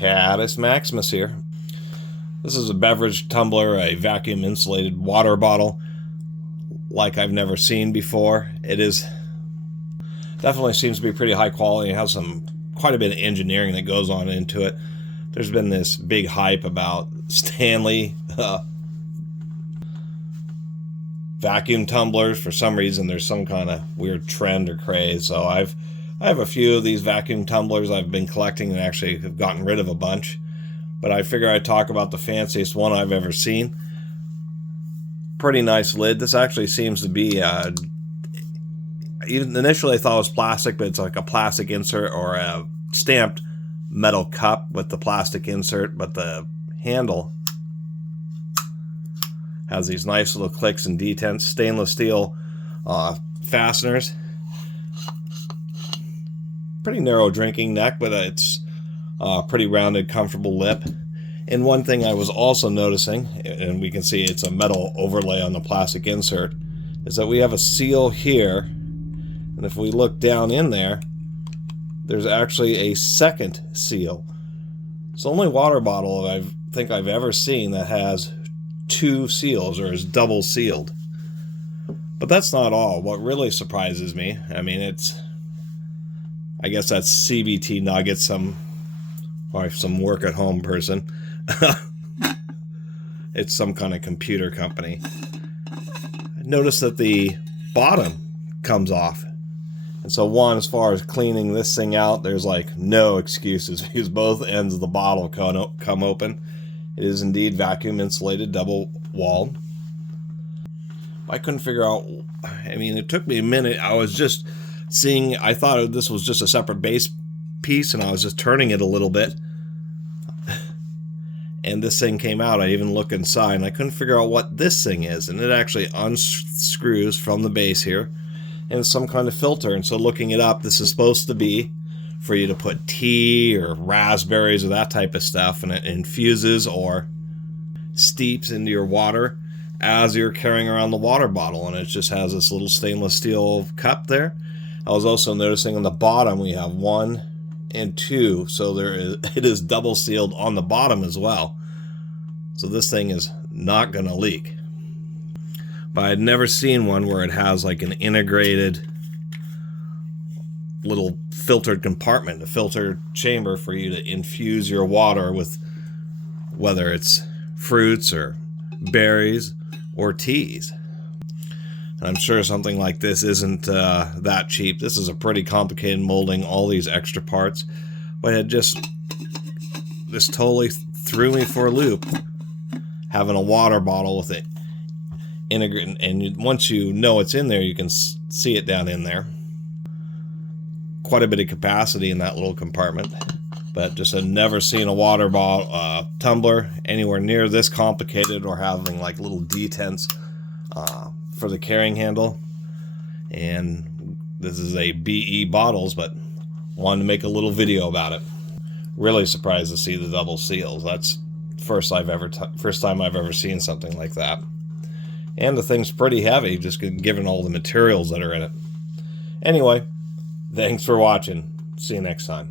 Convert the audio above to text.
Catus Maximus here. This is a beverage tumbler, a vacuum insulated water bottle like I've never seen before. It is definitely seems to be pretty high quality. It has quite a bit of engineering that goes on into it. There's been this big hype about Stanley vacuum tumblers. For some reason there's some kind of weird trend or craze. So I have a few of these vacuum tumblers I've been collecting and actually have gotten rid of a bunch. But I figure I'd talk about the fanciest one I've ever seen. Pretty nice lid. This actually seems to be, even initially I thought it was plastic, but it's like a plastic insert or a stamped metal cup with the plastic insert, but the handle has these nice little clicks and detents, stainless steel fasteners. Pretty narrow drinking neck, but it's pretty rounded, comfortable lip. And one thing I was also noticing, and we can see it's a metal overlay on the plastic insert, is that we have a seal here, and if we look down in there, there's actually a second seal. It's the only water bottle I think I've ever seen that has two seals or is double sealed. But that's not all. What really surprises me, I mean, I guess that's CBT Nuggets, some work at home person. It's some kind of computer company. I noticed that the bottom comes off. And so as far as cleaning this thing out, there's like no excuses because both ends of the bottle come open. It is indeed vacuum insulated, double walled. I couldn't figure out, I mean, it took me a minute. I was just seeing, I thought this was just a separate base piece, and I was just turning it a little bit. And this thing came out. I even looked inside, and I couldn't figure out what this thing is. And it actually unscrews from the base here, and it's some kind of filter. And so looking it up, this is supposed to be for you to put tea or raspberries or that type of stuff, and it infuses or steeps into your water as you're carrying around the water bottle. And it just has this little stainless steel cup there. I was also noticing on the bottom we have 1 and 2, so it is double sealed on the bottom as well. So this thing is not going to leak. But I'd never seen one where it has like an integrated little filtered compartment, a filter chamber for you to infuse your water with, whether it's fruits or berries or teas. And I'm sure something like this isn't that cheap. This is a pretty complicated molding, all these extra parts. But this totally threw me for a loop, having a water bottle with it integrated. And once you know it's in there, you can see it down in there. Quite a bit of capacity in that little compartment. But just had never seen a water bottle tumbler anywhere near this complicated or having like little detents for the carrying handle. And this is a BE bottles, but wanted to make a little video about it. Really surprised to see the double seals. That's first time I've ever seen something like that. And the thing's pretty heavy, just given all the materials that are in it. Anyway, thanks for watching. See you next time.